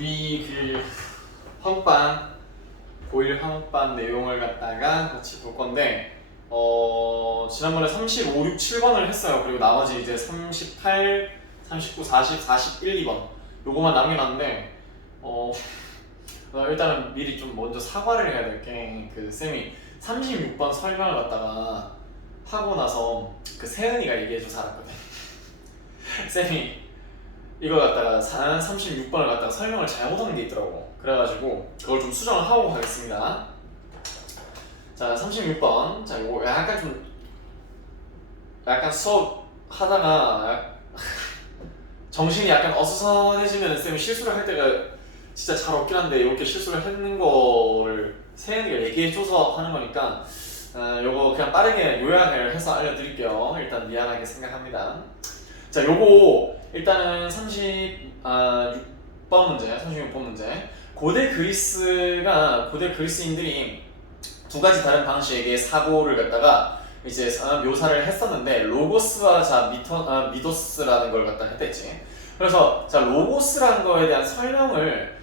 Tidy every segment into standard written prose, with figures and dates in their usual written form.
우리 그 화목반 고1 화목반 내용을 갖다가 같이 볼 건데 지난번에 35, 6, 7번을 했어요. 그리고 나머지 이제 38, 39, 40, 41, 2번 요거만 남겨놨는데 일단은 미리 좀 먼저 사과를 해야 될 게 그 쌤이 36번 설명을 갖다가 하고 나서 그 세은이가 얘기해줘서 알았거든. 쌤이 이걸 갖다가 36번을 갖다가 설명을 잘못한 게 있더라고. 그래가지고 그걸 좀 수정을 하고 가겠습니다. 자, 36번. 자, 이거 약간 수업 하다가 정신이 약간 어수선해지면 쌤이 실수를 할 때가 진짜 잘 없긴 한데 이렇게 실수를 했는 거를 세연이가 얘기해줘서 하는 거니까 요거 그냥 빠르게 요약을 해서 알려드릴게요. 일단 미안하게 생각합니다. 자, 요거 일단은 36번 문제, 36번 문제. 고대 그리스인들이 두 가지 다른 방식의 사고를 갖다가 이제 묘사를 했었는데 로고스와 미도스라는 걸 갖다 했댔지. 그래서 자, 로고스라는 거에 대한 설명을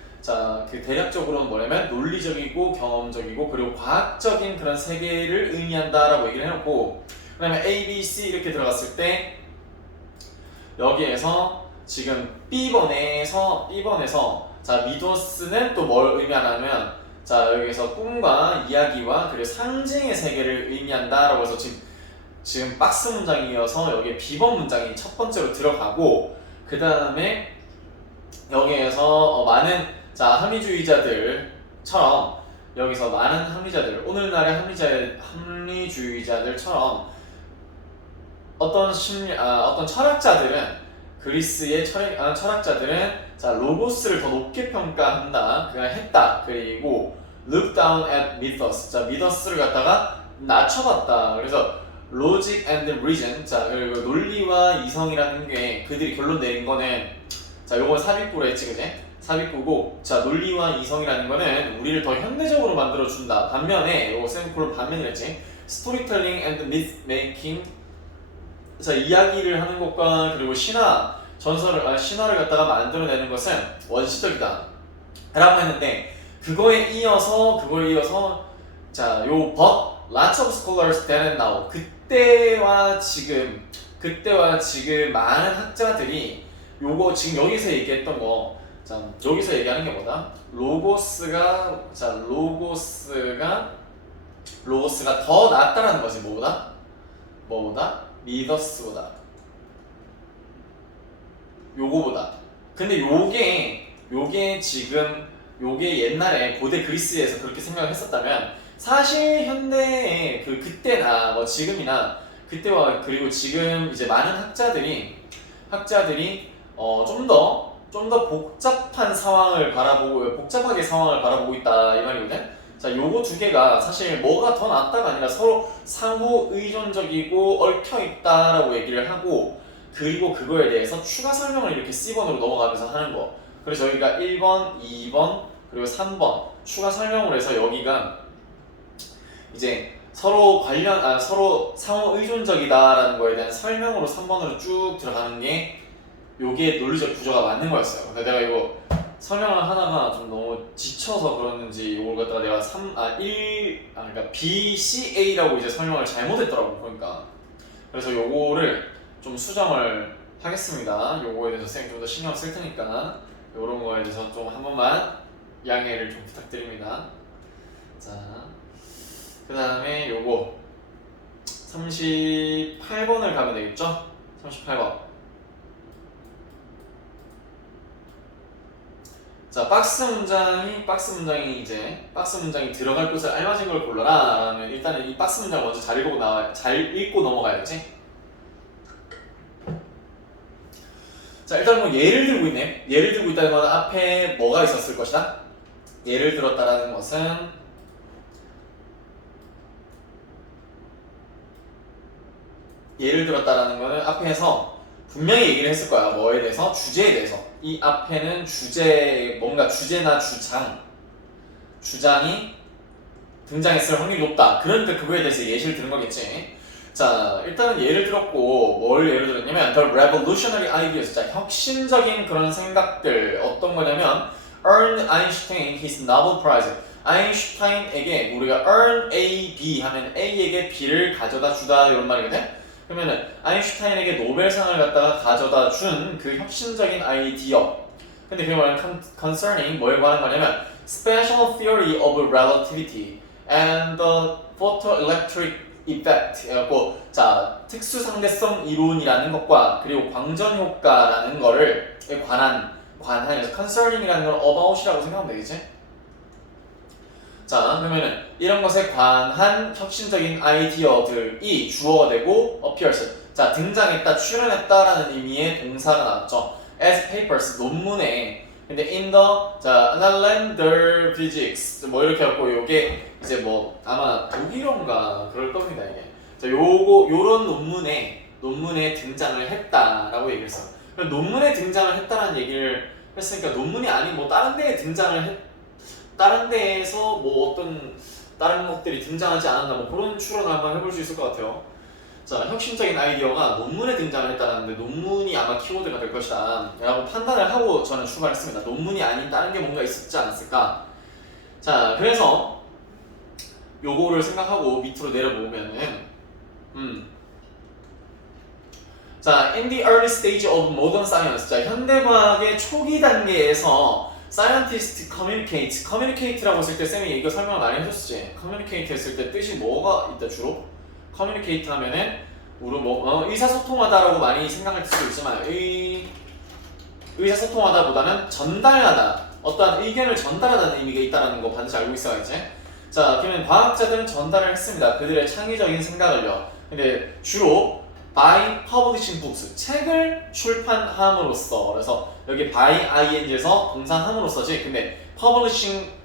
그 대략적으로는 뭐냐면 논리적이고 경험적이고 그리고 과학적인 그런 세계를 의미한다라고 얘기를 해놓고, 그다음에 A, B, C 이렇게 들어갔을 때 여기에서 지금 B번에서 자, 미도스는 또 뭘 의미하냐면 자, 여기서 꿈과 이야기와 그리고 상징의 세계를 의미한다라고 해서 지금 박스 문장이어서 여기에 B번 문장이 첫 번째로 들어가고, 그 다음에 여기에서 많은 합리주의자들처럼 여기서 많은 합리자들, 오늘날의 합리주의자들처럼 어떤 철학자들은 그리스의 철학자들은 자, 로고스를 더 높게 평가한다, 그냥 했다. 그리고 look down at mythos, 자, 미더스를 갖다가 낮춰봤다. 그래서 logic and reason, 자, 그리고 논리와 이성이라는 게 그들이 결론 내린 거는 자, 요건 삽입구로 했지, 그지? 삽입구고, 자, 논리와 이성이라는 거는 우리를 더 현대적으로 만들어준다. 반면에 요거 세미콜론 반면이랬지. 스토리텔링 and myth making, 자, 이야기를 하는 것과 그리고 신화를 갖다가 만들어내는 것은 원시적이다 라고 했는데, 그거에 이어서 자, 요 but lots of scholars then and now, 그때와 지금 많은 학자들이 요거 지금 여기서 얘기했던 거, 자, 여기서 얘기하는 게 뭐다? 로고스가 더 낫다라는 거지. 뭐보다? 미더스보다, 요거보다. 근데 요게 옛날에 고대 그리스에서 그렇게 생각을 했었다면, 사실 현대의 그때나 뭐 지금이나 그때와 그리고 지금 이제 많은 학자들이 좀 더 복잡하게 상황을 바라보고 있다 이 말이거든. 자, 요거 두 개가 사실 뭐가 더 낫다가 아니라 서로 상호 의존적이고 얽혀 있다라고 얘기를 하고, 그리고 그거에 대해서 추가 설명을 이렇게 C번으로 넘어가면서 하는 거. 그래서 여기가 1번, 2번, 그리고 3번 추가 설명을 해서 여기가 이제 서로 상호 의존적이다라는 거에 대한 설명으로 3번으로 쭉 들어가는 게 요게 논리적 구조가 맞는 거였어요. 근데 내가 이거 설명을 하다가 좀 너무 지쳐서 그러는지 이걸 갖다가 내가 그러니까 BCA라고 이제 설명을 잘못했더라고. 그래서 요거를 좀 수정을 하겠습니다. 요거에 대해서 쌤이 좀 더 신경 쓸 테니까 요런 거에 대해서 좀 한 번만 양해를 좀 부탁드립니다. 자, 그 다음에 요거 38번을 가면 되겠죠? 38번. 자, 박스 문장이 들어갈 곳에 알맞은 걸 골라라 라면, 일단은 이 박스 문장 먼저 잘 읽고 넘어가야지. 자, 일단 뭐 예를 들고 있네. 예를 들고 있다는 건 앞에 뭐가 있었을 것이다? 예를 들었다라는 것은 앞에서 분명히 얘기를 했을 거야. 뭐에 대해서? 주제에 대해서. 이 앞에는 주제나 주장이 등장했을 확률이 높다. 그러니까 그거에 대해서 예시를 들은 거겠지. 자, 일단은 예를 들었고, 뭘 예를 들었냐면 the revolutionary ideas, 자, 혁신적인 그런 생각들 어떤 거냐면 earned Einstein his Nobel Prize. 아인슈타인에게 우리가 earn A, B 하면 A에게 B를 가져다 주다 이런 말이거든. 그러면은 아인슈타인에게 노벨상을 갖다가 가져다 준 그 혁신적인 아이디어. 근데 그게 뭐냐면 concerning 뭘 말하는 거냐면 special theory of relativity and the photoelectric effect. 그래갖고 자 특수 상대성 이론이라는 것과 그리고 광전 효과라는 거를 관한해서 concerning이라는 걸 about이라고 생각하면 되겠지? 자 그러면은 이런 것에 관한 혁신적인 아이디어들이 주어가 되고 appears 자 등장했다 출현했다라는 의미의 동사가 나왔죠. as papers 논문에 근데 in the 자 Analytical Physics 뭐 이렇게 하고 요게 이제 뭐 아마 독일어인가 그럴 겁니다 이게. 자 요런 논문에 등장을 했다라고 얘기를 했어. 그럼 논문에 등장을 했다라는 얘기를 했으니까 논문이 아닌 뭐 다른 데에서 뭐 어떤 다른 것들이 등장하지 않았나 뭐 그런 추론을 한번 해볼 수 있을 것 같아요. 자, 혁신적인 아이디어가 논문에 등장을 했다는데 논문이 아마 키워드가 될 것이다 라고 판단을 하고 저는 출발했습니다. 논문이 아닌 다른 게 뭔가 있었지 않았을까. 자, 그래서 요거를 생각하고 밑으로 내려보면은 자, in the early stage of modern science 자, 현대과학의 초기 단계에서 scientists communicate라고 했을 때 쌤이 이거 설명을 많이 해줬지. communicate 했을 때 뜻이 뭐가 있다 주로? communicate 하면은 우리 의사소통하다라고 많이 생각할 수도 있지만 의사소통하다보다는 전달하다 어떠한 의견을 전달하다는 의미가 있다는 거 반드시 알고 있어야지. 자 그러면 과학자들은 전달을 했습니다. 그들의 창의적인 생각을요. 근데 주로 by publishing books 책을 출판함으로써 그래서 여기 by ing에서 동사함으로써지 근데 publishing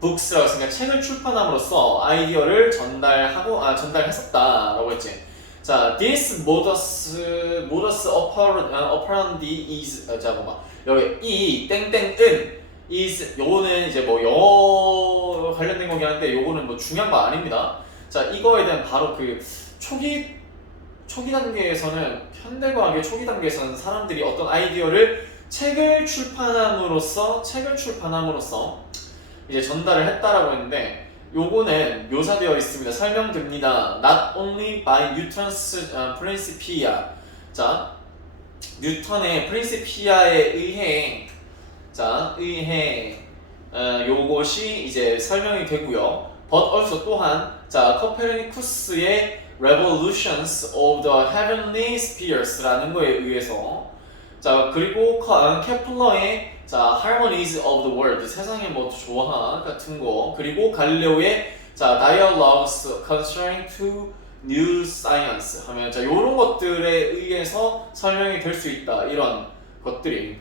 books라고 했으니까 책을 출판함으로써 아이디어를 전달했었다라고 했지. 자, this modus operandi is 잠깐만 여기 이 땡땡은 is 요거는 이제 뭐 영어 관련된 거긴 한데 요거는 뭐 중요한 거 아닙니다. 자, 이거에 대한 바로 그 초기 단계에서는 현대과학의 초기 단계에서는 사람들이 어떤 아이디어를 책을 출판함으로써 이제 전달을 했다라고 했는데 요거는 묘사되어 있습니다. 설명됩니다. Not only by Newton's Principia. 자, 뉴턴의 Principia에 의해 요것이 이제 설명이 되고요. But also 또한 자 코페르니쿠스의 Revolutions of the Heavenly Spheres라는 거에 의해서 자 그리고 케플러의 자 Harmonies of the World 세상의 뭐 조화 같은 거 그리고 갈릴레오의 자 Dialogues Concerning to New Science 하면 자 요런 것들에 의해서 설명이 될 수 있다 이런 것들이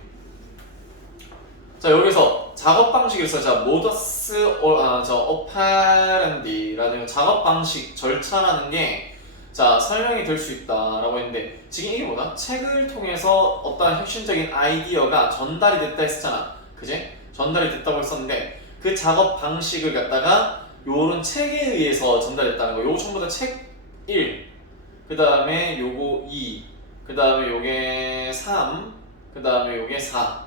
자 여기서 작업 방식에서 자 모더스 오페란디라는 작업 방식 절차라는 게 자 설명이 될 수 있다라고 했는데 지금 이게 뭐다? 책을 통해서 어떠한 혁신적인 아이디어가 전달이 됐다 했었잖아 그지? 전달이 됐다고 했었는데 그 작업 방식을 갖다가 요런 책에 의해서 전달됐다는 거 요거 전부 다 책 1, 그 다음에 요거 2, 그 다음에 요게 3, 그 다음에 요게 4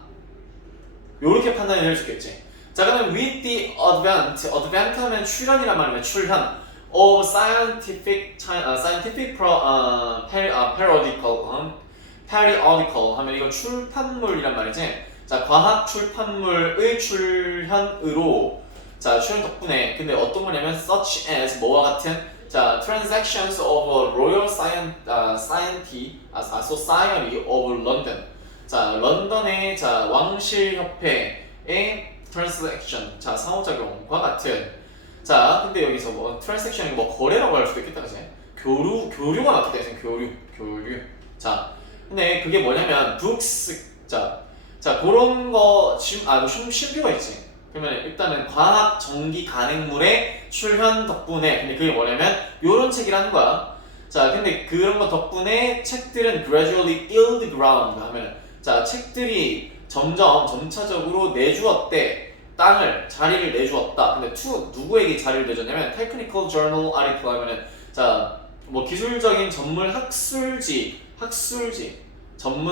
요렇게 판단이 될 수 있겠지. 자 그러면 with the advent 하면 출현이란 말이면 출현 of scientific periodical 하면 이건 출판물이란 말이지. 자 과학 출판물의 출현으로 자 출현 덕분에 근데 어떤 거냐면 such as 뭐와 같은 자 transactions of Royal Society of London 자 런던의 자 왕실협회의 transaction 자 상호작용과 같은 자 근데 여기서 뭐 트랜잭션이 뭐 거래라고 할 수도 있겠다 그치? 교류가 맞겠다 그치? 교류 자 근데 그게 뭐냐면 books 자 그런 거 쉼표가 있지 그러면 일단은 과학 전기 간행물의 출현 덕분에 근데 그게 뭐냐면 요런 책이라는 거야 자 근데 그런 거 덕분에 책들은 gradually yield ground 하면 자 책들이 점차적으로 내주었대 자리를 내주었다. 근데 누구에게 자리를 내줬냐면 technical journal article 하면은 자 뭐 기술적인 전문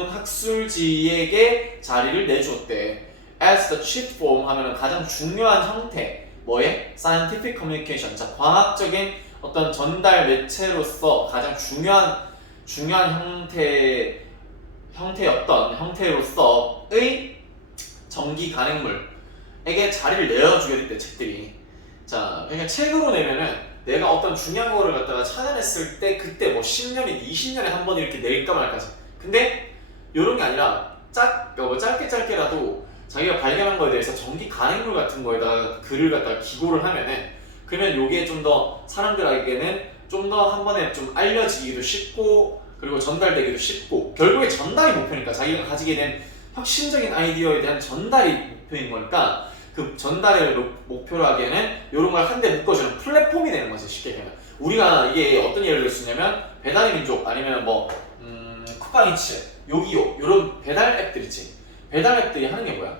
학술지에게 자리를 내주었대. as the chief form 하면은 가장 중요한 형태 뭐에? scientific communication. 자, 과학적인 어떤 전달 매체로서 가장 중요한 형태였던 형태로서의 전기 간행물에게 자리를 내어주게 됐대 책들이. 자, 그러니까 책으로 내면은 내가 어떤 중요한 거를 갖다가 찾아냈을 때 그때 뭐 10년이든 20년에 한 번 이렇게 낼까 말까지. 근데 이런 게 아니라 짧게라도 자기가 발견한 거에 대해서 전기 간행물 같은 거에다가 글을 갖다가 기고를 하면은 그러면 요게 좀 더 사람들에게는 좀 더 한 번에 좀 알려지기도 쉽고 그리고 전달되기도 쉽고 결국에 전달이 목표니까 자기가 가지게 된 혁신적인 아이디어에 대한 전달이 목표인 거니까 그 전달을 목표로 하기에는 이런 걸 한데 묶어주는 플랫폼이 되는 거지. 쉽게 얘기하면 우리가 이게 어떤 예를 들 수 있냐면 배달의 민족 아니면 뭐 쿠팡이츠, 요기요 이런 배달 앱들 있지. 배달 앱들이 하는 게 뭐야?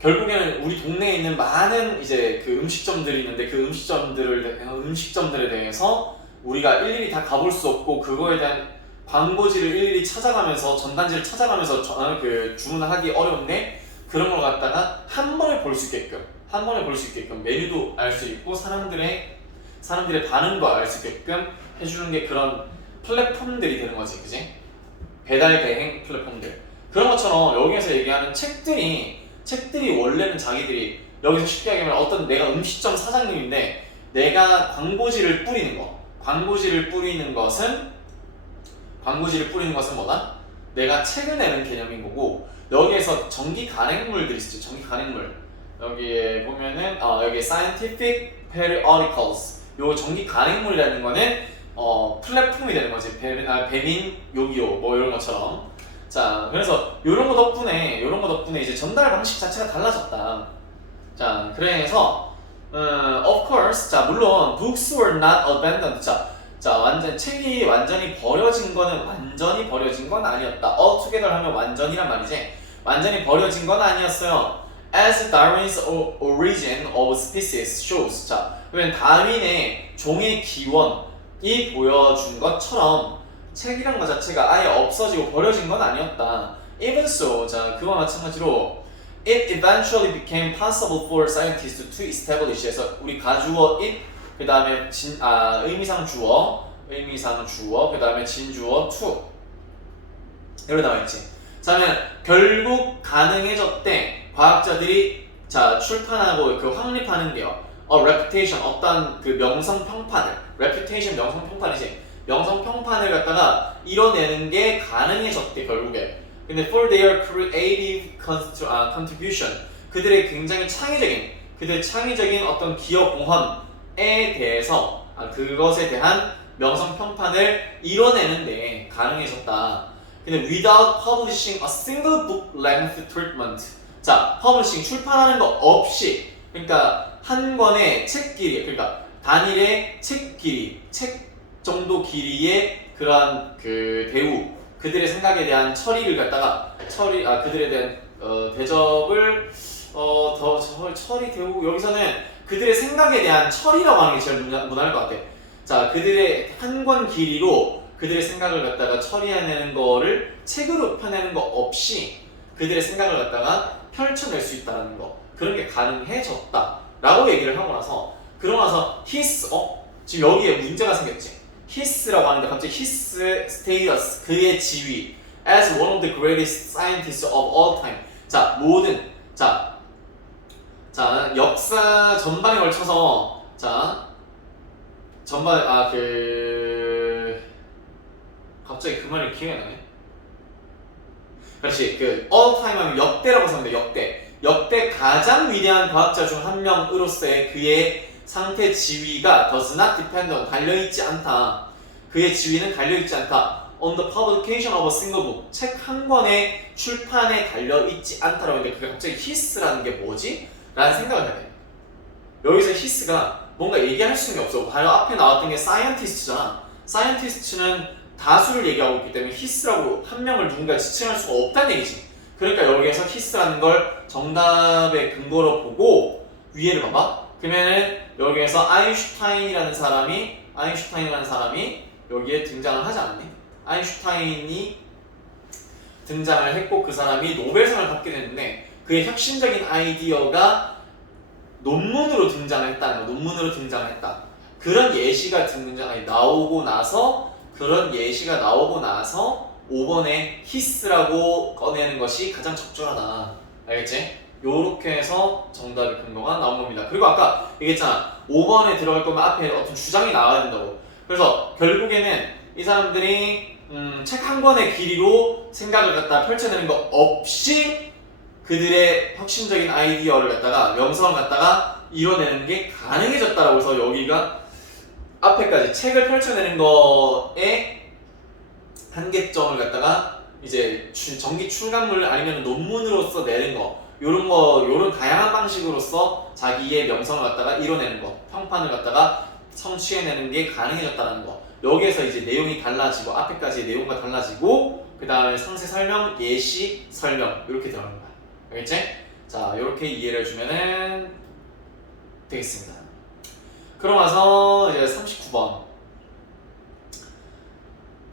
결국에는 우리 동네에 있는 많은 이제 그 음식점들이 있는데 그 음식점들에 대해서 우리가 일일이 다 가볼 수 없고 그거에 대한 광고지를 일일이 찾아가면서 전단지를 찾아가면서 주문을 하기 어려운데 그런 걸 갖다가 한 번에 볼 수 있게끔 메뉴도 알 수 있고 사람들의 반응도 알 수 있게끔 해주는 게 그런 플랫폼들이 되는 거지, 그지? 배달 대행 플랫폼들. 그런 것처럼 여기에서 얘기하는 책들이 원래는 자기들이 여기서 쉽게 얘기하면 어떤 내가 음식점 사장님인데 내가 광고지를 뿌리는 것은 뭐다? 내가 책을 내는 개념인 거고 여기에서 전기 간행물들이 있죠. 전기 간행물. 여기에 보면은 여기 scientific periodicals. 요 전기 간행물이라는 거는 플랫폼이 되는 거지. 배민 요기요 뭐 이런 것처럼. 자, 그래서 요런 거 덕분에 이제 전달 방식 자체가 달라졌다. 자, 그래서 of course, 자 물론 books were not abandoned. 자, 책이 완전히 버려진 건 아니었다. altogether 하면 완전이란 말이지. 완전히 버려진 건 아니었어요. As Darwin's origin of species shows. 자, 그러면 다윈의 종의 기원이 보여준 것처럼 책이란 것 자체가 아예 없어지고 버려진 건 아니었다. Even so, 자 그와 마찬가지로 it eventually became possible for scientists to establish. 해서 우리 가주어 it, 그 다음에 의미상 주어, 그 다음에 진주어 to 이렇게 나와있지. 자면 결국 가능해졌대. 과학자들이 자 출판하고 그 확립하는 게요. reputation, 어떤 그 명성평판을, reputation 명성평판이지. 명성평판을 갖다가 이뤄내는 게 가능해졌대 결국에. 근데 for their creative contribution, 그들의 굉장히 창의적인 어떤 기업 공헌에 대해서 그것에 대한 명성평판을 이뤄내는데 가능해졌다. 근데 without publishing a single book length treatment. 자, publishing 출판하는 거 없이, 그러니까 한 권의 책 길이, 그러니까 단일의 책 길이, 책 정도 길이의 그러한 그 대우, 그들의 생각에 대한 처리를 갖다가 그들에 대한 대접을 처리 대우, 여기서는 그들의 생각에 대한 처리라고 하는 게 제일 무난할 것 같아. 자, 그들의 한 권 길이로 그들의 생각을 갖다가 처리해내는 거를 책으로 펴내는 거 없이 그들의 생각을 갖다가 펼쳐낼 수 있다는 거, 그런 게 가능해졌다 라고 얘기를 하고 나서 그러고 나서 his, 지금 여기에 문제가 생겼지. his라고 하는데 갑자기 his status, 그의 지위 as one of the greatest scientists of all time. 자, 역사 전반에 걸쳐서 갑자기 그 말이 기억이 안 나네. 그렇지, 그 all time 하면 역대라고 썼는데 역대 가장 위대한 과학자 중 한 명으로서의 그의 상태 지위가 does not depend on, 달려있지 않다. 그의 지위는 달려있지 않다. on the publication of a single book, 책 한 권의 출판에 달려있지 않다라고 했는데 그게 갑자기 his라는 게 뭐지? 라는 생각을 해야 돼. 여기서 his가 뭔가 얘기할 수 있는 게 없어. 바로 앞에 나왔던 게 scientist잖아. scientist는 다수를 얘기하고 있기 때문에 his라고 한 명을 누군가 지칭할 수가 없다는 얘기지. 그러니까 여기에서 his라는 걸 정답의 근거로 보고 위에를 봐봐. 그러면은 여기에서 아인슈타인이라는 사람이 여기에 등장을 하지 않니? 아인슈타인이 등장을 했고 그 사람이 노벨상을 받게 됐는데 그의 혁신적인 아이디어가 논문으로 등장했다는 거, 논문으로 등장했다. 그런 예시가 나오고 나서 그런 예시가 나오고 나서 5번에 his라고 꺼내는 것이 가장 적절하다. 알겠지? 요렇게 해서 정답의 근거가 나온 겁니다. 그리고 아까 얘기했잖아. 5번에 들어갈 거면 앞에 어떤 주장이 나와야 된다고. 그래서 결국에는 이 사람들이 책 한 권의 길이로 생각을 갖다 펼쳐내는 거 없이 그들의 혁신적인 아이디어를 갖다가 명성을 갖다가 이뤄내는 게 가능해졌다라고 해서 여기가 앞에까지 책을 펼쳐내는 거에 한계점을 갖다가 이제 전기 출간물 아니면 논문으로서 내는 거 요런 다양한 방식으로서 자기의 명성을 갖다가 이뤄내는 거 평판을 갖다가 성취해내는 게 가능해졌다는 거 여기에서 이제 내용이 달라지고 앞에까지 내용과 달라지고 그 다음에 상세 설명, 예시, 설명 이렇게 들어가는 거야. 알겠지? 자, 이렇게 이해를 해주면은 되겠습니다. 그럼 와서 이제 39번.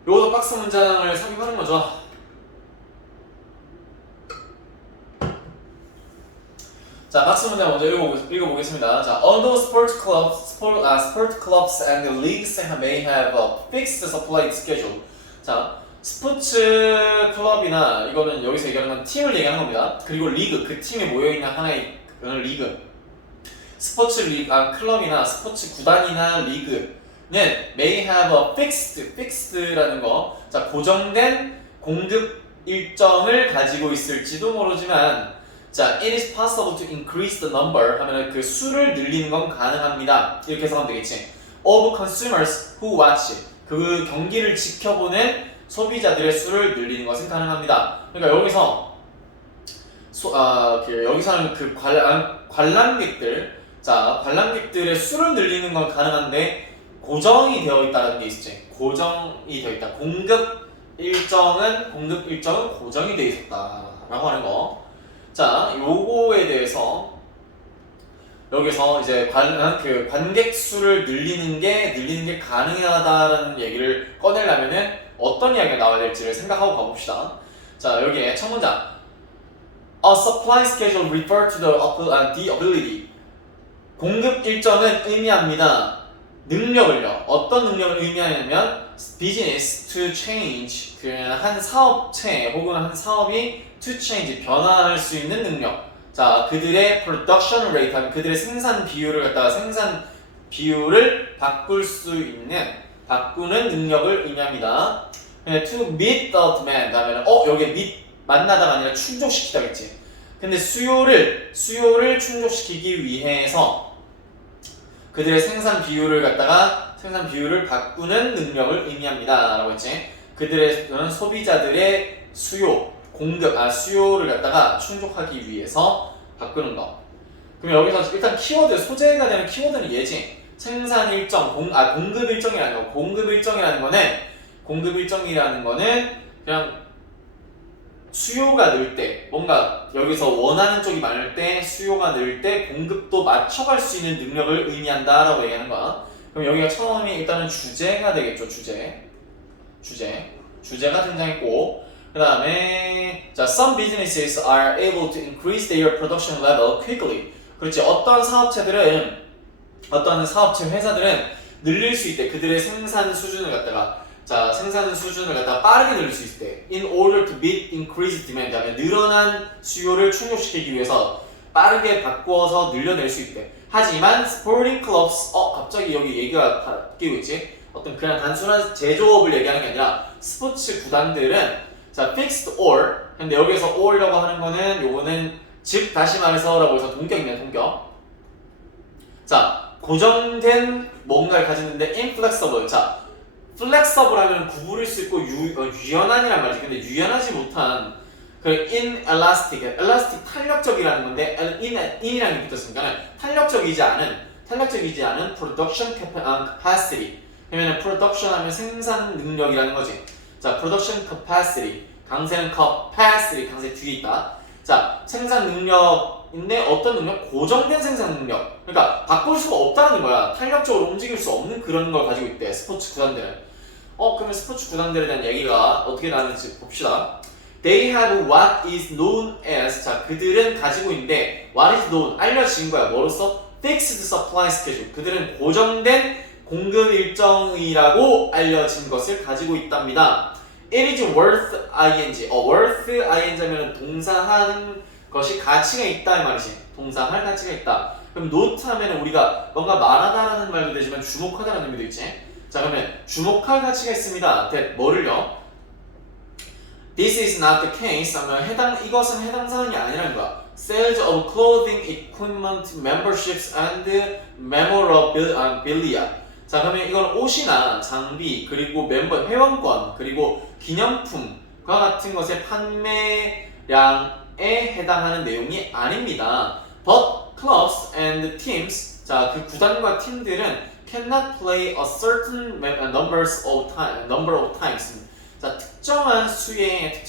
요것도 박스 문장을 삽입하는 거죠. 자, 박스 문장 먼저 읽어보겠습니다. 자, although sport clubs and leagues may have a fixed supply schedule. 자, 스포츠 클럽이나 이거는 여기서 얘기하는 건 팀을 얘기하는 겁니다. 그리고 리그, 그 팀에 모여있는 하나의 그런 리그. 스포츠 리그, 클럽이나 스포츠 구단이나 리그는 may have a fixed라는 거. 자, 고정된 공급 일정을 가지고 있을지도 모르지만 자, it is possible to increase the number 하면 그 수를 늘리는 건 가능합니다. 이렇게 해석하면 되겠지. of consumers who watch 그 경기를 지켜보는 소비자들의 수를 늘리는 것은 가능합니다. 그러니까 여기서 여기서는 그 관람객들 자, 관람객들의 수를 늘리는 건 가능한데 고정이 되어 있다는 게 있지. 고정이 되어 있다. 공급 일정은 고정이 되어 있었다라고 하는 거. 자, 요거에 대해서 여기서 이제 관객 수를 늘리는 게 가능하다라는 얘기를 꺼내려면은 어떤 이야기가 나와야 될지를 생각하고 가봅시다. 자, 여기에 첫 문장. A supply schedule refer to the ability. 공급 일정은 의미합니다. 능력을요. 어떤 능력을 의미하냐면 business to change. 한 사업체 혹은 한 사업이 to change 변화할 수 있는 능력. 자, 그들의 production rate 하면 그들의 생산 비율을 바꾸는 능력을 의미합니다. to meet the demand 하면 여기에 meet 만나다가 아니라 충족시키다겠지. 근데 수요를 충족시키기 위해서 그들의 생산 비율을 바꾸는 능력을 의미합니다라고 했지. 그들의 소비자들의 수요를 갖다가 충족하기 위해서 바꾸는 거. 그럼 여기서 일단 키워드 소재가 되는 키워드는 얘지. 생산 일정, 공급 일정이라는 거. 공급 일정이라는 거는 그냥 수요가 늘 때, 뭔가 여기서 원하는 쪽이 많을 때, 수요가 늘 때 공급도 맞춰갈 수 있는 능력을 의미한다라고 얘기하는 거야. 그럼 여기가 처음이 일단은 주제가 되겠죠. 주제가 등장했고, 그 다음에 자, some businesses are able to increase their production level quickly. 그렇지. 어떤 회사들은 늘릴 수 있대. 그들의 생산 수준을 갖다가 빠르게 늘릴 수 있을 때 in order to meet increased demand 하면 늘어난 수요를 충족시키기 위해서 빠르게 바꾸어서 늘려낼 수 있대. 하지만 sporting clubs 갑자기 여기 얘기가 바뀌고 있지. 어떤 그냥 단순한 제조업을 얘기하는 게 아니라 스포츠 구단들은 자, fixed or 근데 여기서 or이라고 하는 거는 요거는 즉 다시 말해서 라고 해서 동격이네. 동격. 자, 고정된 뭔가를 가지는데 inflexible. 자, flexible 하면 구부릴 수 있고 유연한이란 말이지. 근데 유연하지 못한 그 inelastic, elastic 탄력적이라는 건데 in이라는 게 붙었으니까 탄력적이지 않은 production capacity. 그러면 production 하면 생산 능력이라는 거지. 자, production capacity. 강세는 capacity, 강세 뒤에 있다. 자, 생산 능력인데 어떤 능력? 고정된 생산 능력. 그러니까 바꿀 수가 없다는 거야. 탄력적으로 움직일 수 없는 그런 걸 가지고 있대. 스포츠 구단들은. 그러면 스포츠 구단들에 대한 얘기가 어떻게 나는지 봅시다. They have what is known as 자 그들은 가지고 있는데 what is known 알려진 거야 뭐로써 fixed supply schedule 그들은 고정된 공급 일정이라고 알려진 것을 가지고 있답니다. It is worth ing worth ing 하면 동사하는 것이 가치가 있다 이 말이지. 동사할 가치가 있다. 그럼 note 하면 우리가 뭔가 말하다라는 말도 되지만 주목하다라는 의미도 있지. 자 그러면 주목할 가치가 있습니다. that 뭐를요? This is not the case 하면 이것은 해당 사항이 아니라는 거야. Sales of clothing, equipment, memberships, and memorabilia. 자 그러면 이건 옷이나 장비 그리고 멤버 회원권 그리고 기념품과 같은 것의 판매량에 해당하는 내용이 아닙니다. But clubs and teams 자 그 구단과 팀들은 cannot play a certain number of times. 자 특정한 수의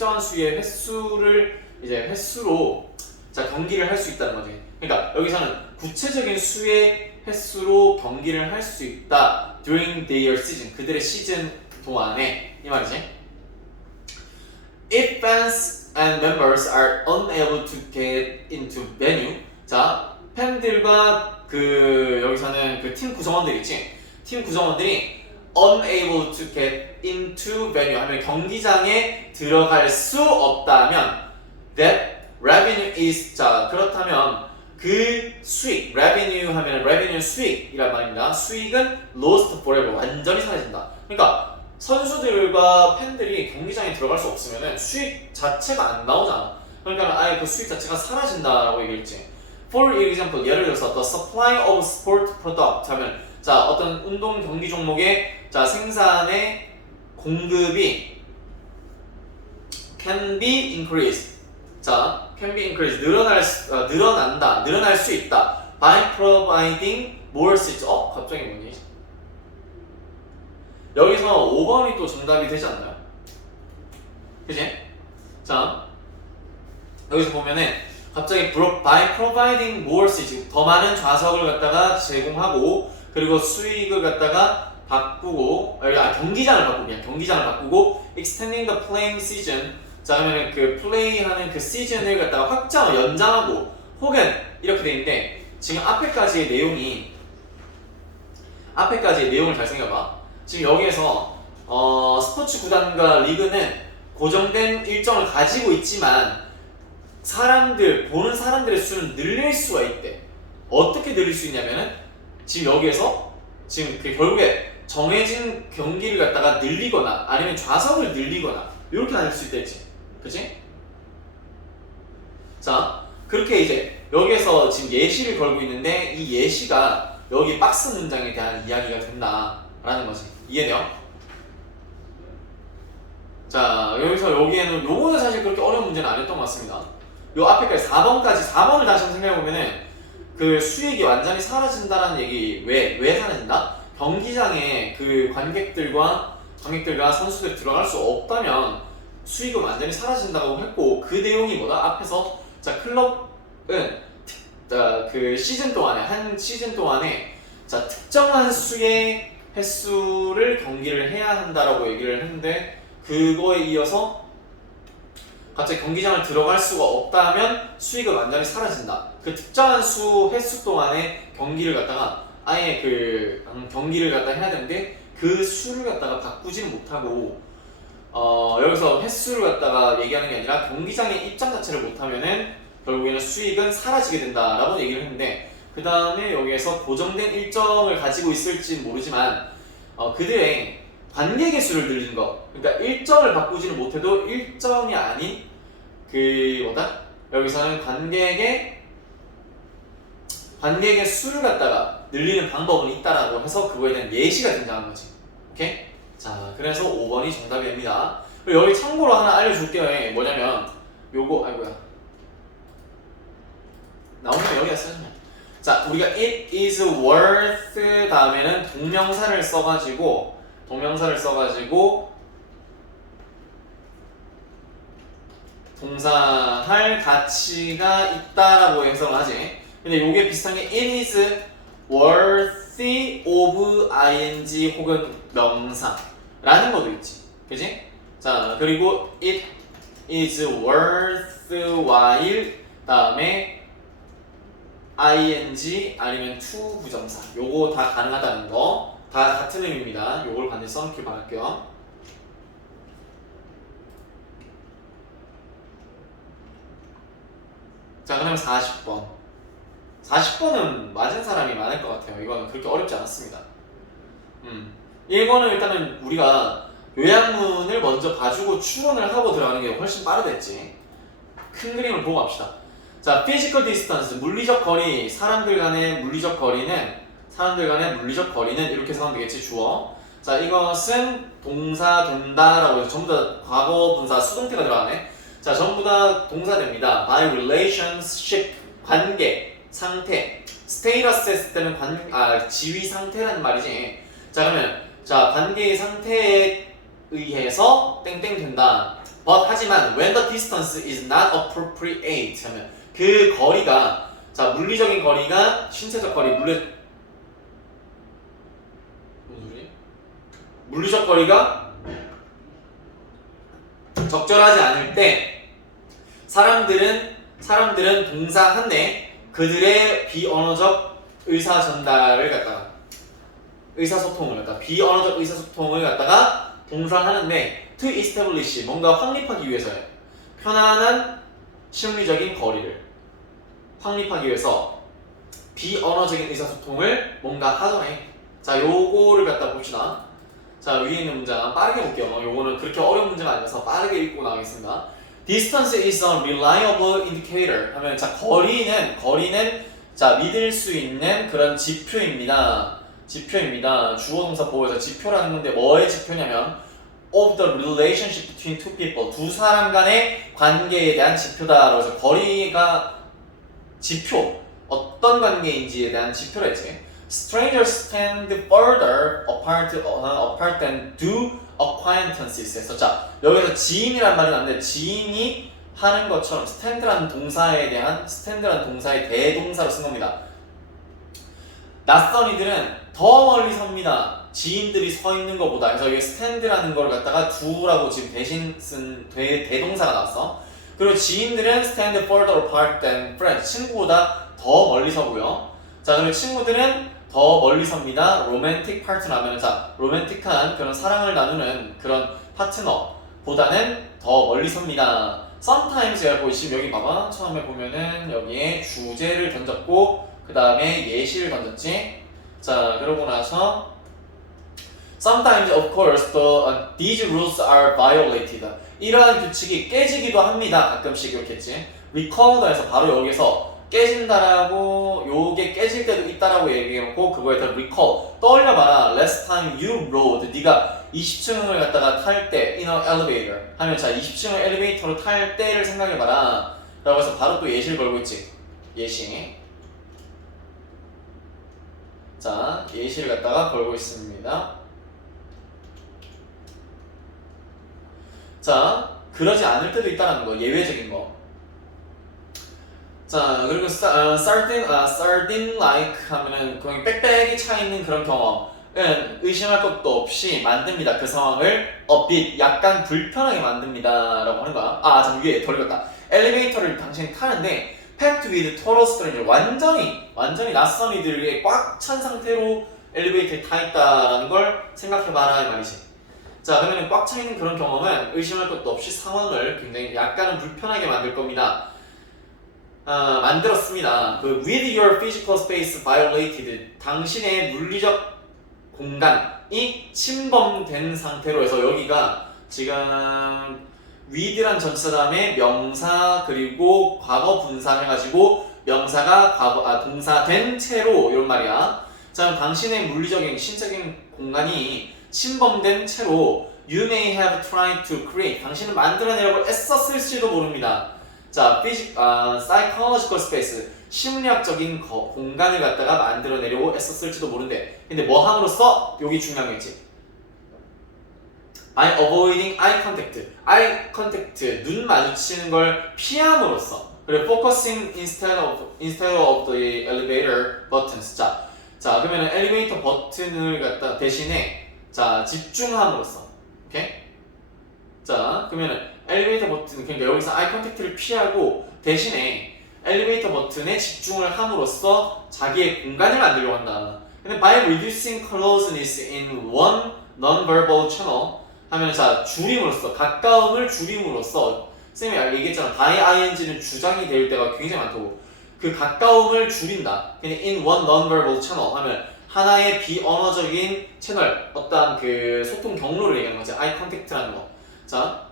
횟수로 자 경기를 할 수 있다는 거지. 그러니까 여기서는 구체적인 수의 횟수로 경기를 할 수 있다. During their season 그들의 시즌 동안에 이 말이지. If fans and members are unable to get into venue 자 팬들과 그 여기서는 그 팀 구성원들 있지. 팀 구성원들이 unable to get into venue 하면 경기장에 들어갈 수 없다면 that revenue is 자 그렇다면 그 수익 revenue 하면 revenue 수익이란 말입니다. 수익은 lost forever 완전히 사라진다. 그러니까 선수들과 팬들이 경기장에 들어갈 수 없으면 수익 자체가 안 나오잖아. 그러니까 아예 그 수익 자체가 사라진다라고 얘기했지. For example 예를 들어서 the supply of sport product 하면 자 어떤 운동 경기 종목의 자 생산의 공급이 can be increased 자 can be increased 늘어날 수 있다 by providing more seats 갑자기 뭐니? 여기서 5번이 또 정답이 되지 않나요? 그치? 자 여기서 보면은 갑자기 by providing more seats 더 많은 좌석을 갖다가 제공하고 그리고 수익을 갖다가 바꾸고 경기장을 바꾸고 extending the playing season 자 그러면 그 플레이하는 그 시즌을 갖다가 연장하고 혹은 이렇게 돼 있는데 지금 앞에까지의 내용을 잘 생각해봐. 지금 여기에서 스포츠 구단과 리그는 고정된 일정을 가지고 있지만 보는 사람들의 수는 늘릴 수가 있대. 어떻게 늘릴 수 있냐면은 지금 여기에서 지금 그 결국에 정해진 경기를 갖다가 늘리거나 아니면 좌석을 늘리거나 이렇게 나눌 수 있댔지. 그치? 자 그렇게 이제 여기에서 지금 예시를 걸고 있는데 이 예시가 여기 박스 문장에 대한 이야기가 된다라는 거지. 이해돼요? 자 여기에는 요거는 사실 그렇게 어려운 문제는 아니었던 것 같습니다. 요 앞에까지 4번을 다시 한번 생각해보면은 그 수익이 완전히 사라진다라는 얘기 왜 사라진다? 경기장에 그 관객들과 선수들이 들어갈 수 없다면 수익은 완전히 사라진다고 했고 그 내용이 뭐다? 앞에서 자 클럽은 그 시즌 동안에 자 특정한 수의 횟수를 경기를 해야 한다라고 얘기를 했는데 그거에 이어서 갑자기 경기장을 들어갈 수가 없다면 수익은 완전히 사라진다. 그 특정한 횟수 동안에 경기를 갖다가 아예 그 경기를 갖다 해야 되는데 그 수를 갖다가 바꾸지는 못하고 여기서 횟수를 갖다가 얘기하는 게 아니라 경기장에 입장 자체를 못하면은 결국에는 수익은 사라지게 된다라고 얘기를 했는데 그 다음에 여기에서 고정된 일정을 가지고 있을지 모르지만 그들의 관객의 수를 늘리는 거 그러니까 일정을 바꾸지는 못해도 일정이 아닌 여기서는 관객의 수를 갖다가 늘리는 방법은 있다라고 해서 그거에 대한 예시가 등장한 거지. 오케이? 자, 그래서 5번이 정답이 됩니다. 그리고 여기 참고로 하나 알려줄게요. 뭐냐면 요거 나오면 여기다 쓰면 자, 우리가 it is worth 다음에는 동명사를 써가지고 동사할 가치가 있다라고 해석을 하지. 근데 요게 비슷한 게 it is worthy of ing 혹은 명사라는 것도 있지. 그지? 자, 그리고 it is worthwhile 다음에 ing 아니면 to 부정사 요거 다 가능하다는 거 다 같은 의미입니다. 요걸 반드시 써놓길 바랄게요. 자, 그다음 40번. 40번은 맞은 사람이 많을 것 같아요. 이거는 그렇게 어렵지 않았습니다. 1번은 일단은 우리가 요약문을 먼저 봐주고 추론을 하고 들어가는 게 훨씬 빠르겠지. 큰 그림을 보고 갑시다. 자, physical distance, 물리적 거리, 사람들 간의 물리적 거리는 이렇게 생각하면 되겠지, 주어. 자, 이것은 동사 된다라고 해서 전부 다 과거 분사 수동태가 들어가네. 자, 전부 다 동사됩니다. by relationship, 관계, 상태. status 했을 때는 지위 상태라는 말이지. 자, 그러면 자, 관계의 상태에 의해서 땡땡 된다. but 하지만 when the distance is not appropriate 하면 그 거리가 자, 물리적인 거리가 신체적 거리 물리적 거리가 적절하지 않을 때 사람들은 동사한데 그들의 비언어적 의사소통을 갖다가 동사하는데 to establish 뭔가 확립하기 위해서요. 편안한 심리적인 거리를 확립하기 위해서 비언어적인 의사소통을 뭔가 하더래. 자, 요거를 갖다 봅시다. 자, 위에 있는 문장 빠르게 볼게요. 요거는 그렇게 어려운 문제가 아니라서 빠르게 읽고 나가겠습니다. Distance is a reliable indicator 하면 자, 거리는 자, 믿을 수 있는 그런 지표입니다. 주어 동사 보호에서 지표라는 건데 뭐의 지표냐면 of the relationship between two people 두 사람 간의 관계에 대한 지표다. 그래서 거리가 지표 어떤 관계인지에 대한 지표라 했지. Strangers stand further apart than do acquaintances. 해서 자, 여기서 지인이란 말이 나는데 지인이 하는 것처럼 stand라는 동사의 대동사로 쓴 겁니다. 낯선 이들은 더 멀리 섭니다. 지인들이 서 있는 것보다. 그래서 여기 stand라는 걸 갖다가 do라고 지금 대신 쓴 대동사가 나왔어. 그리고 지인들은 stand further apart than friends. 친구보다 더 멀리 서고요. 자, 그리고 친구들은 더 멀리 섭니다. 로맨틱 파트너 하면 자, 로맨틱한 그런 사랑을 나누는 그런 파트너보다는 더 멀리 섭니다. sometimes 가 보이시면 여기 봐봐. 처음에 보면은 여기에 주제를 던졌고 그 다음에 예시를 던졌지. 자, 그러고 나서 sometimes of course these rules are violated. 이러한 규칙이 깨지기도 합니다. 가끔씩 이렇게 했지. recall에서 바로 여기서 깨진다라고 요게 깨질 때도 있다라고 얘기해놓고 그거에 대한 recall 떠올려봐라. last time you rode 네가 20층을 갖다가 탈 때 in an elevator 하면 자 20층을 엘리베이터로 탈 때를 생각해봐라 라고 해서 바로 또 예시를 걸고 있지. 자, 예시를 갖다가 걸고 있습니다. 자, 그러지 않을 때도 있다는 거, 예외적인 거. 자, 그리고 sardine-like 하면은 거기 빽빽이 차 있는 그런 경험은 의심할 것도 없이 만듭니다. 그 상황을 a bit, 약간 불편하게 만듭니다. 라고 하는 거야. 잠 위에 덜 읽었다. 엘리베이터를 당신이 타는데 packed with total stranger, 완전히 낯선 이들에게 꽉 찬 상태로 엘리베이터에 타 있다라는 걸 생각해봐라 이 말이지. 자, 그러면 꽉 차 있는 그런 경험은 의심할 것도 없이 상황을 굉장히 약간은 불편하게 만들 겁니다. 만들었습니다. 그 with your physical space violated, 당신의 물리적 공간이 침범된 상태로 해서 여기가 지금 with란 전치사 다음에 명사 그리고 과거 분사해가지고 명사가 동사 된 채로 이런 말이야. 자, 당신의 물리적인 신체적인 공간이 침범된 채로 you may have tried to create, 당신은 만들어내려고 애썼을지도 모릅니다. 자, psychological space, 심리학적인 공간을 갖다가 만들어내려고 애썼을지도 모른대. 근데 뭐 함으로써? 여기 중요한 거겠지. by avoiding eye contact, 눈 마주치는 걸 피함으로써. 그리고 focusing instead of the elevator buttons. 자, 그러면 엘리베이터 버튼을 갖다 대신에 자, 집중함으로써. 오케이? 자, 그러면은 엘리베이터 버튼, 그러니까 여기서 아이 컨택트를 피하고 대신에 엘리베이터 버튼에 집중을 함으로써 자기의 공간을 만들려고 한다. 근데 by reducing closeness in one non-verbal channel 하면 자 줄임으로써 가까움을 줄임으로써 쌤이 얘기했잖아. by ing는 주장이 될 때가 굉장히 많다고. 그 가까움을 줄인다. 그냥 in one non-verbal channel 하면 하나의 비언어적인 채널, 어떠한 그 소통 경로를 얘기하는 거지. eye contact라는 거. 자,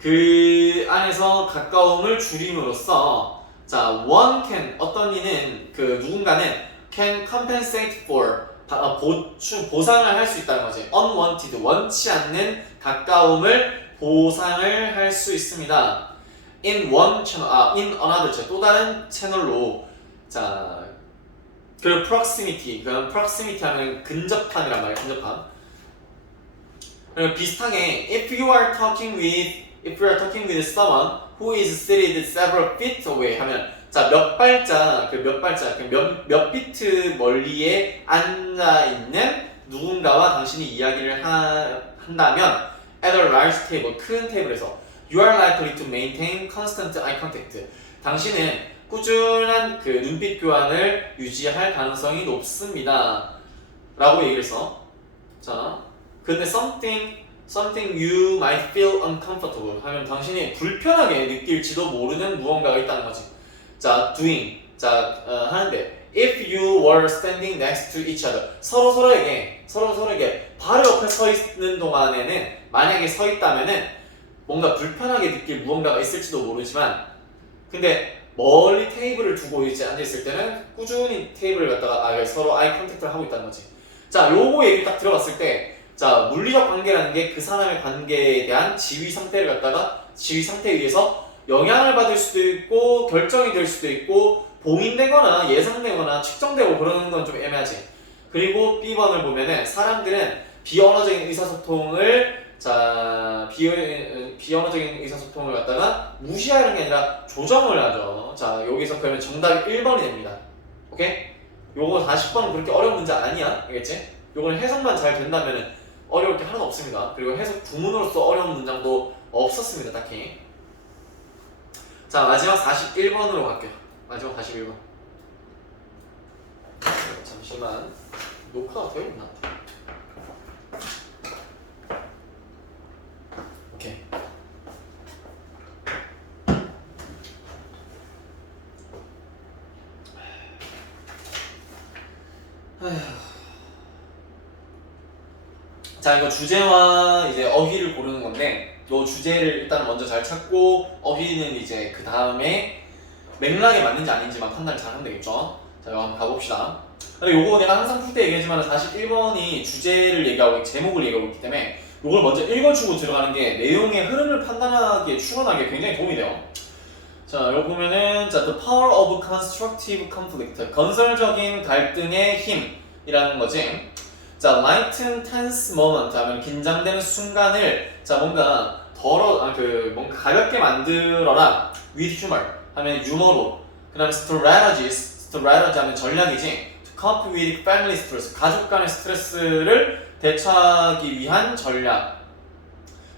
그 안에서 가까움을 줄임으로써 자, one can 어떤 이는 그 누군가는 can compensate for 보상을 할 수 있다는 거지. unwanted 원치 않는 가까움을 보상을 할 수 있습니다. in one channel, in another 또 다른 채널로 자, 그 proximity, 그 proximity 하면 근접함이란 말이야. 근접함. 그리고 비슷하게 if you are talking with someone who is seated several feet away 하면 자, 몇 발자, 몇 비트 멀리에 앉아 있는 누군가와 당신이 이야기를 한다면 at a large table, 큰 테이블에서 you are likely to maintain constant eye contact. 당신은 꾸준한 그 눈빛 교환을 유지할 가능성이 높습니다. 라고 얘기를 했어. 자, 근데 something you might feel uncomfortable 하면 당신이 불편하게 느낄지도 모르는 무언가가 있다는 거지. 자, doing. 자, 하는데 if you were standing next to each other 서로에게 바로 옆에 서 있는 동안에는 만약에 서 있다면은 뭔가 불편하게 느낄 무언가가 있을지도 모르지만 근데 멀리 테이블을 두고 이제 앉아있을 때는 꾸준히 테이블을 갖다가 서로 아이 컨택트를 하고 있다는 거지. 자, 요거 얘기 딱 들어봤을 때 자, 물리적 관계라는 게 그 사람의 관계에 대한 지위 상태를 갖다가 지위 상태에 의해서 영향을 받을 수도 있고 결정이 될 수도 있고 봉인되거나 예상되거나 측정되고 그러는 건 좀 애매하지. 그리고 B번을 보면은 사람들은 비언어적인 의사소통을 비언어적인 의사소통을 갖다가 무시하는 게 아니라 조정을 하죠. 자, 여기서 그러면 정답이 1번이 됩니다. 오케이? 요거 40번은 그렇게 어려운 문제 아니야. 알겠지? 요거는 해석만 잘 된다면은 어려울 게 하나도 없습니다. 그리고 해석 구문으로서 어려운 문장도 없었습니다. 딱히. 자, 마지막 41번으로 갈게요. 마지막 41번. 잠시만. 녹화가 되어 있나? 오케이. 자, 이거 주제와 이제 어휘를 고르는 건데 요 주제를 일단 먼저 잘 찾고 어휘는 이제 그 다음에 맥락에 맞는지 아닌지만 판단을 잘 하면 되겠죠. 자, 이거 한번 가봅시다. 근데 요거 내가 항상 풀 때 얘기하지만 41번이 주제를 얘기하고 제목을 얘기하고 있기 때문에 요걸 먼저 읽어주고 들어가는 게 내용의 흐름을 판단하기에 추론하기에 굉장히 도움이 돼요. 자, 여기 보면은 자, the power of constructive conflict, 건설적인 갈등의 힘이라는 거지. 자, lighten tense moment 하면 긴장되는 순간을 자, 뭔가 뭔가 가볍게 만들어라. with humor 하면 유머로. 그다음에 strategy 하면 전략이지. to cope with family stress, 가족 간의 스트레스를 대처하기 위한 전략.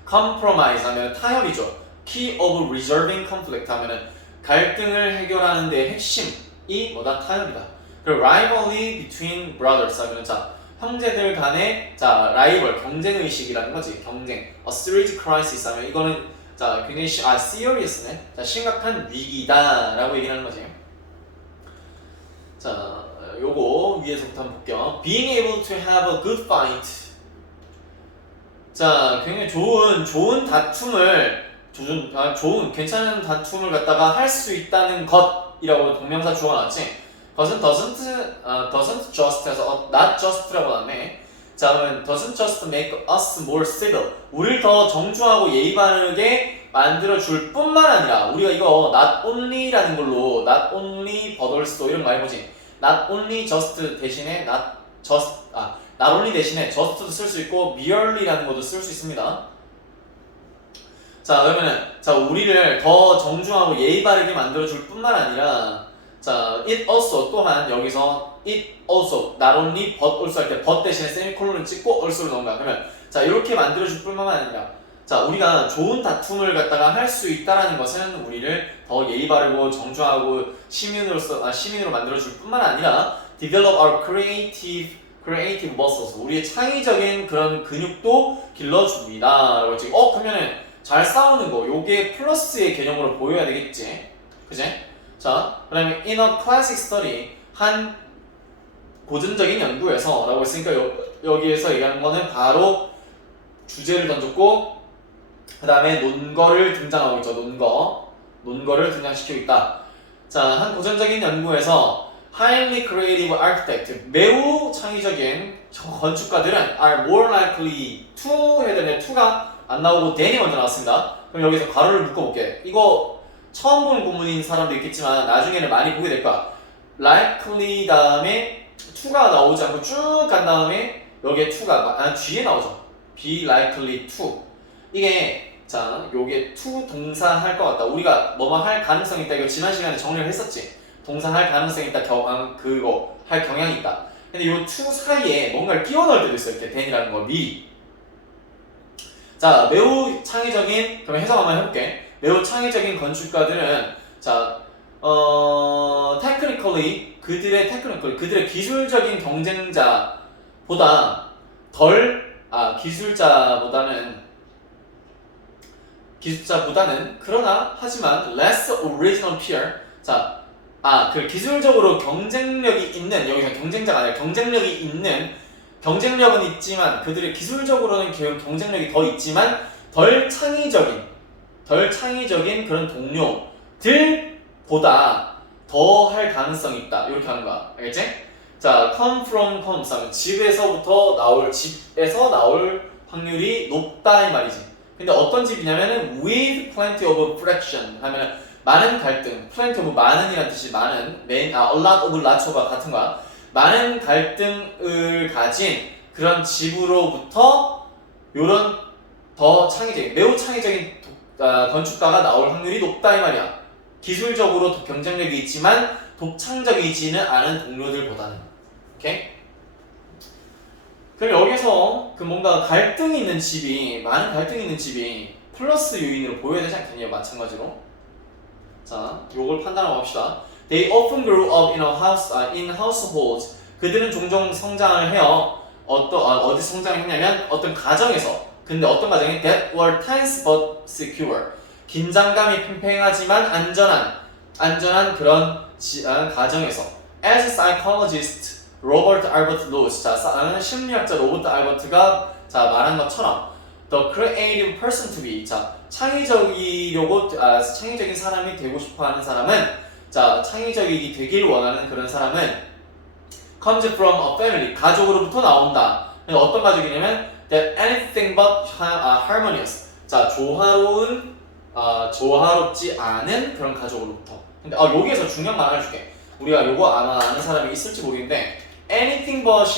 compromise 하면 타협이죠. key of resolving conflict 하면은 갈등을 해결하는 데 핵심이 뭐다? 타협이다. 그리고 rivalry between brothers 하면은 자, 형제들 간의 자, 라이벌, 경쟁 의식이라는 거지. 경쟁. a serious crisis 하면 이거는 자, 굉장히 serious네. 자, 심각한 위기다라고 얘기하는 거지. 자, 요거 위에서부터 한번 볼게요. being able to have a good fight. 자, 굉장히 좋은 다툼을 괜찮은 다툼을 갖다가 할 수 있다는 것이라고 동명사 주어가 나왔지. 것은 doesn't just 해서 not just라고 나왔네. 자, 그러면 doesn't just make us more civil. 우리를 더 정중하고 예의 바르게 만들어줄 뿐만 아니라 우리가 이거 not only라는 걸로 not only but also 이런 거 해보지. not only just 대신에 not only 대신에 just도 쓸 수 있고 merely라는 것도 쓸 수 있습니다. 자, 그러면은 자, 우리를 더 정중하고 예의 바르게 만들어줄 뿐만 아니라 자, it also 또한 여기서 it also not only but also 할 때 but 대신에 세미콜론을 찍고 also를 넣은 거야. 그러면 자, 이렇게 만들어줄 뿐만 아니라 자, 우리가 좋은 다툼을 갖다가 할 수 있다라는 것은 우리를 더 예의 바르고 정중하고 시민으로 만들어줄 뿐만 아니라 develop our creative muscles. 우리의 창의적인 그런 근육도 길러줍니다. 라고 했지. 그러면은 잘 싸우는 거, 요게 플러스의 개념으로 보여야 되겠지. 그지? 자, 그 다음에 in a classic study, 한 고전적인 연구에서 라고 했으니까 여기에서 얘기하는 거는 바로 주제를 던졌고 그 다음에 논거를 등장하고 있죠. 논거를 등장시키고 있다. 자, 한 고전적인 연구에서 highly creative architect, 매우 창의적인 건축가들은 are more likely to 해야 되네. to가 안 나오고 than이 먼저 나왔습니다. 그럼 여기서 가로를 묶어볼게. 이거 처음 보는 구문인 사람도 있겠지만 나중에는 많이 보게 될 거야. likely 다음에 to가 나오지 않고 쭉 간 다음에 여기에 to가 뒤에 나오죠. be likely to. 이게 자, 요게 to 동사 할 것 같다. 우리가 뭐뭐 할 가능성이 있다. 이거 지난 시간에 정리를 했었지. 동사 할 가능성이 있다. 그거 할 경향이 있다. 근데 요 to 사이에 뭔가를 끼워 넣을 때도 있어요. 이렇게 then이라는 거 미리. 자, 매우 창의적인, 그럼 해석 한번 해볼게. 매우 창의적인 건축가들은 자, technically 그들의 기술적인 경쟁자보다 기술자보다는 그러나 하지만 less original peer. 자, 그 기술적으로 경쟁력이 있는, 여기서 경쟁자가 아니라 경쟁력은 있지만 그들의 기술적으로는 경쟁력이 더 있지만 덜 창의적인 그런 동료들보다 더 할 가능성이 있다. 이렇게 하는 거야. 알겠지? 자, come from comes 하면 집에서 나올 확률이 높다 이 말이지. 근데 어떤 집이냐면은 with plenty of friction 하면은 많은 갈등, plenty of 많은이란 뜻이 많은, a lot of ratio가 같은 거야. 많은 갈등을 가진 그런 집으로부터 요런 더 창의적인, 매우 창의적인 건축가가 나올 확률이 높다 이 말이야. 기술적으로 더 경쟁력이 있지만 독창적이지는 않은 동료들보다는. 오케이? 그럼 여기서 그 뭔가 많은 갈등이 있는 집이 플러스 요인으로 보여야 되지 않겠냐, 마찬가지로. 자, 요걸 판단하고 봅시다. They often grew up in households. 그들은 종종 성장을 해요. 어디 성장했냐면 어떤 가정에서. 근데 어떤 가정이 that were tense but secure. 긴장감이 팽팽하지만 안전한 그런 가정에서. As psychologist 로버트 알버트 로스, 자, 심리학자 로버트 알버트가 말한 것처럼 the creative person to be, 자, 창의적인 사람이 되고 싶어하는 사람은, 자, 창의적이 되길 원하는 그런 사람은 comes from a family, 가족으로부터 나온다. 어떤 가족이냐면 that anything but harmonious, 자, 조화롭지 않은 그런 가족으로부터. 근데 여기에서 중요한 말 하나 줄게. 우리가 요거 아마 아는 사람이 있을지 모르겠는데 anything but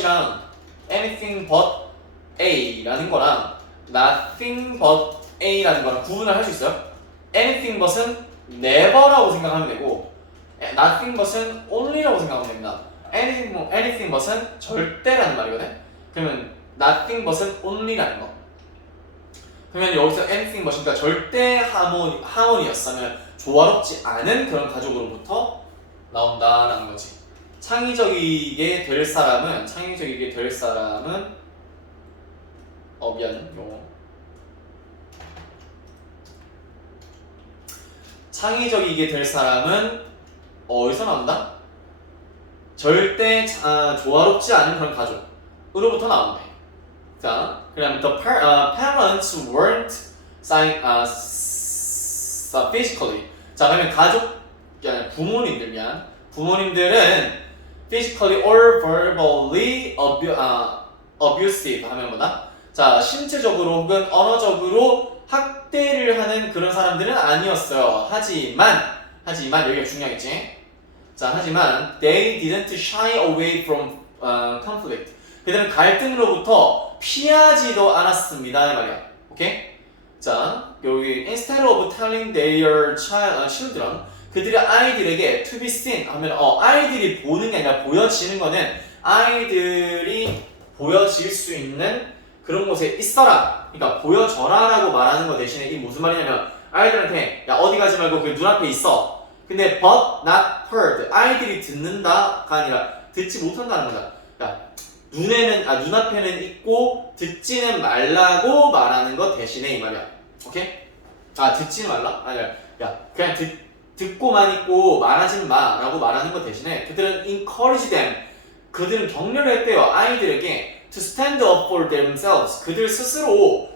A라는 거랑 nothing but A라는 거랑 구분을 할 수 있어요? anything but은 never라고 생각하면 되고 nothing but은 only라고 생각하면 됩니다. anything but은 절대라는 말이거든? 그러면 nothing but은 only라는 거. 그러면 여기서 anything but이니까 절대 하모니였으면 조화롭지 않은 그런 가족으로부터 나온다라는 거지. 창의적이게 될 사람은 창의적이게 될 사람은 어디서 나온다? 절대 조화롭지 않은 그런 가족으로부터 나온대. 자, 그다음에 the parents weren't physically. 자, 그러면 부모님들은 physically or verbally abusive 하면 뭐다? 자, 신체적으로 혹은 언어적으로 학대를 하는 그런 사람들은 아니었어요. 하지만 여기가 중요하겠지? 자, 하지만 they didn't shy away from conflict. 그들은 갈등으로부터 피하지도 않았습니다 이 말이야. 오케이? 자, 여기 instead of telling their children, 그들의 아이들에게 to be seen 하면 아이들이 보는 게 아니라 보여지는 거는 아이들이 보여질 수 있는 그런 곳에 있어라. 그러니까 보여줘라라고 말하는 거 대신에 이 무슨 말이냐면 아이들한테 야 어디 가지 말고 그 눈앞에 있어. 근데 but not heard. 아이들이 듣는다가 아니라 듣지 못한다는 거다. 그러니까 눈앞에는 있고 듣지는 말라고 말하는 것 대신에 이 말이야. 오케이? 듣지는 말라? 아니야. 야 그냥 듣고만 있고 말하지 마라고 말하는 것 대신에 그들은 encourage them. 그들은 격려를 했대요. 아이들에게 to stand up for themselves. 그들 스스로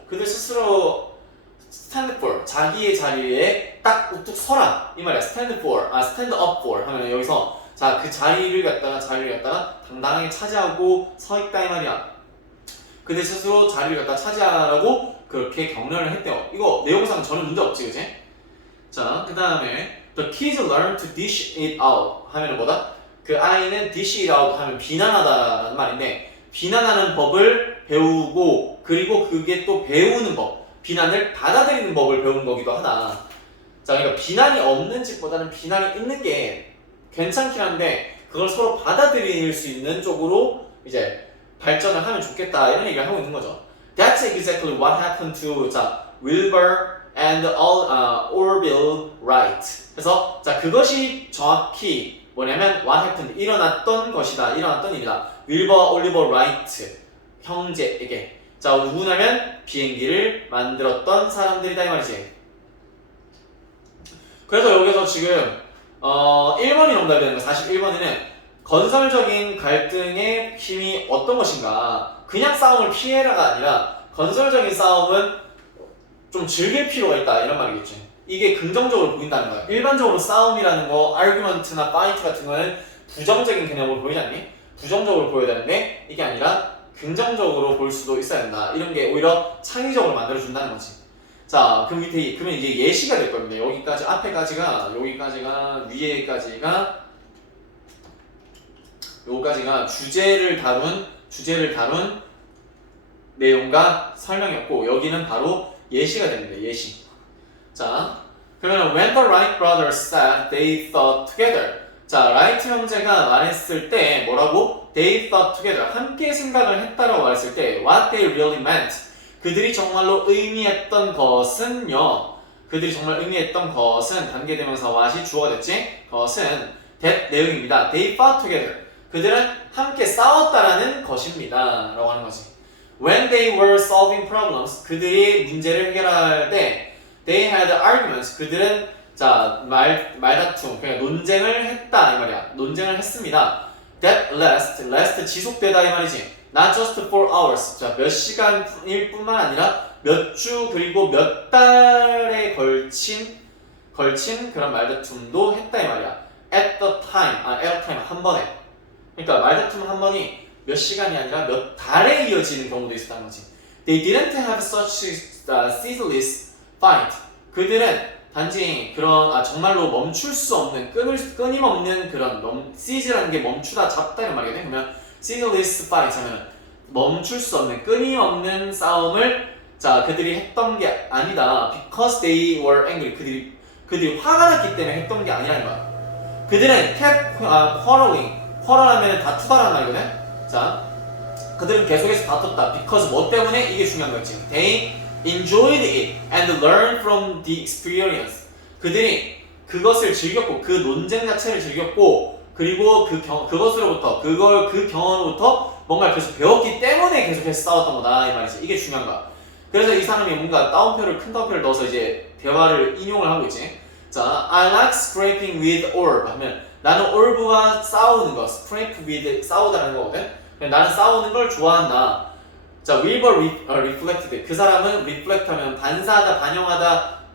stand for 자기의 자리에 딱 우뚝 서라 이 말이야. stand up for 하면 여기서 자 그 자리를 갖다가 당당하게 차지하고 서 있다 이 말이야. 그들 스스로 자리를 갖다 차지하라고 그렇게 격려를 했대요. 이거 내용상 전혀 문제 없지, 그치? 자, 그 다음에 the kids learn to dish it out 하면은 뭐다? 그 아이는 dish it out 하면 비난하다라는 말인데 비난하는 법을 배우고 그리고 그게 또 배우는 법, 비난을 받아들이는 법을 배우는 거기도 하다. 자, 그러니까 비난이 없는 집보다는 비난이 있는 게 괜찮긴 한데 그걸 서로 받아들일 수 있는 쪽으로 이제 발전을 하면 좋겠다 이런 얘기를 하고 있는 거죠. That's exactly what happened to Wilbur and Orville Wright. 그래서 자 그것이 정확히 뭐냐면 what happened 일어났던 것이다. 일어났던 일이다. 윌버 올리버 라이트 형제에게 자 누구냐면 비행기를 만들었던 사람들이다 이 말이지. 그래서 여기서 지금 1번이 정답이 되는 거 41번에는 건설적인 갈등의 힘이 어떤 것인가 그냥 싸움을 피해라가 아니라 건설적인 싸움은 좀 즐길 필요가 있다 이런 말이겠지. 이게 긍정적으로 보인다는 거야. 일반적으로 싸움이라는 거 argument나 fight 같은 거는 부정적인 개념으로 보이지 않니? 부정적으로 보여야 되는데 이게 아니라 긍정적으로 볼 수도 있어야 된다. 이런 게 오히려 창의적으로 만들어준다는 거지. 자, 그럼 그러면 이제 예시가 될 겁니다. 여기까지 여기까지가 위에까지가 요까지가 주제를 다룬 내용과 설명이었고 여기는 바로 예시가 됩니다. 예시. 자, 그러면 when the Wright brothers said they thought together. 자, 라이트 형제가 말했을 때 뭐라고? They thought together. 함께 생각을 했다라고 말했을 때 what they really meant. 그들이 정말로 의미했던 것은요. 관계대명사 what이 주어가 됐지? 그것은 that 내용입니다. They fought together. 그들은 함께 싸웠다라는 것입니다. 라고 하는 거지. When they were solving problems. 그들이 문제를 해결할 때 they had arguments. 그들은 자 말다툼, 그러니까 논쟁을 했다 이 말이야. 논쟁을 했습니다. That last 지속되다 이 말이지. Not just for hours. 자, 몇 시간일 뿐만 아니라 몇 주 그리고 몇 달에 걸친 그런 말다툼도 했다 이 말이야. At a time 한 번에. 그러니까 말다툼 한 번이 몇 시간이 아니라 몇 달에 이어지는 경우도 있었다는 거지. They didn't have such ceaseless fight. 그들은 단지 그런 정말로 멈출 수 없는 끊임없는 그런 cease라는 게 멈추다 잡다는 말이거든. 그러면 ceaseless fight 하면 멈출 수 없는 끊임없는 싸움을 자 그들이 했던 게 아니다. Because they were angry. 그들이 화가 났기 때문에 했던 게 아니라는 거야. 그들은 kept quarreling. quarrel하면 다투다라는 말이거든. 자, 그들은 계속해서 다퉜다. Because 뭐 때문에 이게 중요한 거지. They enjoyed it and learned from the experience. 그들이 그것을 즐겼고 그 논쟁 자체를 즐겼고 그리고 그 경험으로부터 뭔가를 계속 배웠기 때문에 계속해서 싸웠던 거다 이 말이지. 이게 중요한 거야. 그래서 이 사람이 뭔가 큰 따옴표를 넣어서 이제 대화를 인용을 하고 있지. 자, I like scraping with orb 하면 나는 orb와 싸우는 거, scrape with 싸우다라는 거거든. 나는 싸우는 걸 좋아한다. 자, Wilbur reflected. 그 사람은 reflect 하면 반사하다,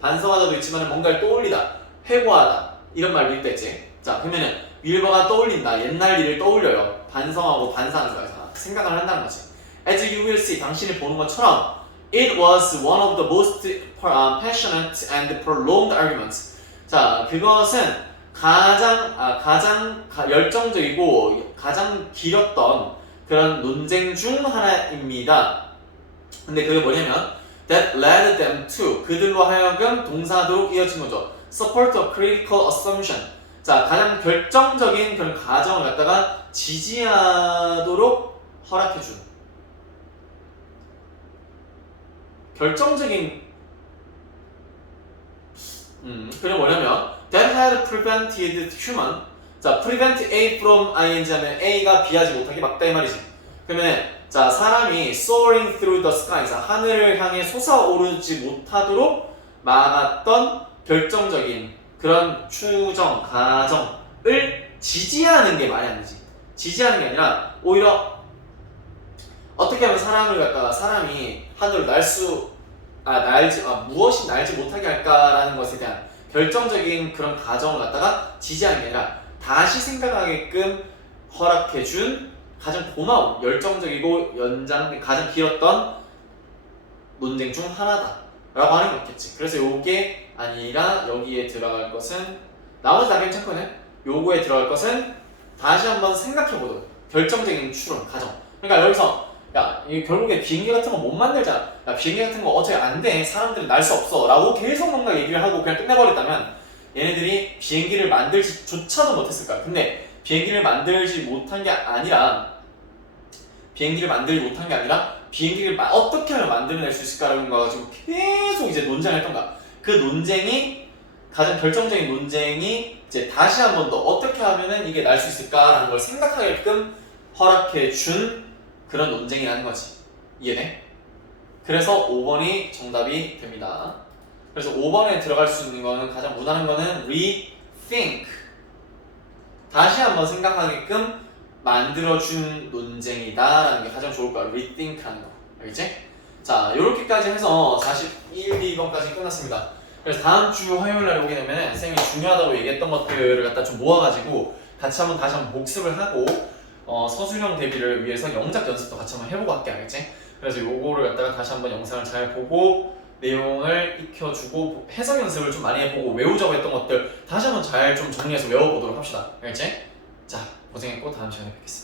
반성하다도 있지만 뭔가를 떠올리다, 회고하다 이런 말도 있댔지. 자, 그러면은 윌버가 떠올린다, 옛날 일을 떠올려요. 반성하고 반사하는 거야. 생각을 한다는 거지. As you will see, 당신이 보는 것처럼 it was one of the most passionate and prolonged arguments. 자, 그것은 가장 열정적이고 가장 길었던 그런 논쟁 중 하나입니다. 근데 그게 뭐냐면 that led them to 그들로 하여금 동사로 이어진 거죠. support a critical assumption. 자, 가장 결정적인 그런 가정을 갖다가 지지하도록 허락해준. 결정적인 그게 뭐냐면 that had prevented human 자 prevent A from ing 하면 A가 B하지 못하게 막다 이 말이지. 그러면 자 사람이 soaring through the sky 자 하늘을 향해 솟아오르지 못하도록 막았던 결정적인 그런 추정 가정을 지지하는 게 말이 안 되지. 지지하는 게 아니라 오히려 어떻게 하면 사람을 갖다가 사람이 하늘을 무엇이 날지 못하게 할까라는 것에 대한 결정적인 그런 가정을 갖다가 지지하는 게 아니라 다시 생각하게끔 허락해준 가장 고마운 열정적이고 가장 길었던 논쟁 중 하나다라고 하는 거겠지. 그래서 요게 아니라 여기에 들어갈 것은 나머지 다 괜찮거든. 요거에 들어갈 것은 다시 한번 생각해보도록 결정적인 추론 가정. 그러니까 여기서 야, 이 결국에 비행기 같은 거 못 만들잖아. 야, 비행기 같은 거 어차피 안 돼. 사람들은 날 수 없어. 라고 계속 뭔가 얘기를 하고 그냥 끝내버렸다면 얘네들이 비행기를 만들지조차도 못했을 거야. 근데 비행기를 만들지 못한 게 아니라 비행기를 어떻게 하면 만들어낼 수 있을까라는 거 가지고 계속 이제 논쟁을 했던 거야. 그 논쟁이 가장 결정적인 논쟁이 이제 다시 한 번 더 어떻게 하면은 이게 날 수 있을까라는 걸 생각하게끔 허락해준 그런 논쟁이라는 거지. 이해돼? 그래서 5번이 정답이 됩니다. 그래서 5번에 들어갈 수 있는 거는 가장 무난한 거는 rethink. 다시 한번 생각하게끔 만들어준 논쟁이다라는 게 가장 좋을 거야. rethink하는 거. 알겠지? 자, 요렇게까지 해서 41, 2번까지 끝났습니다. 그래서 다음 주 화요일 날 오게 되면 선생님이 중요하다고 얘기했던 것들을 갖다 좀 모아가지고 같이 한번 다시 한번 복습을 하고 서술형 대비를 위해서 영작 연습도 같이 한번 해보고 할게. 알겠지? 그래서 요거를 갖다가 다시 한번 영상을 잘 보고 내용을 익혀주고 해석 연습을 좀 많이 해보고 외우자고 했던 것들 다시 한번 잘 좀 정리해서 외워보도록 합시다. 알겠지? 자, 고생했고 다음 시간에 뵙겠습니다.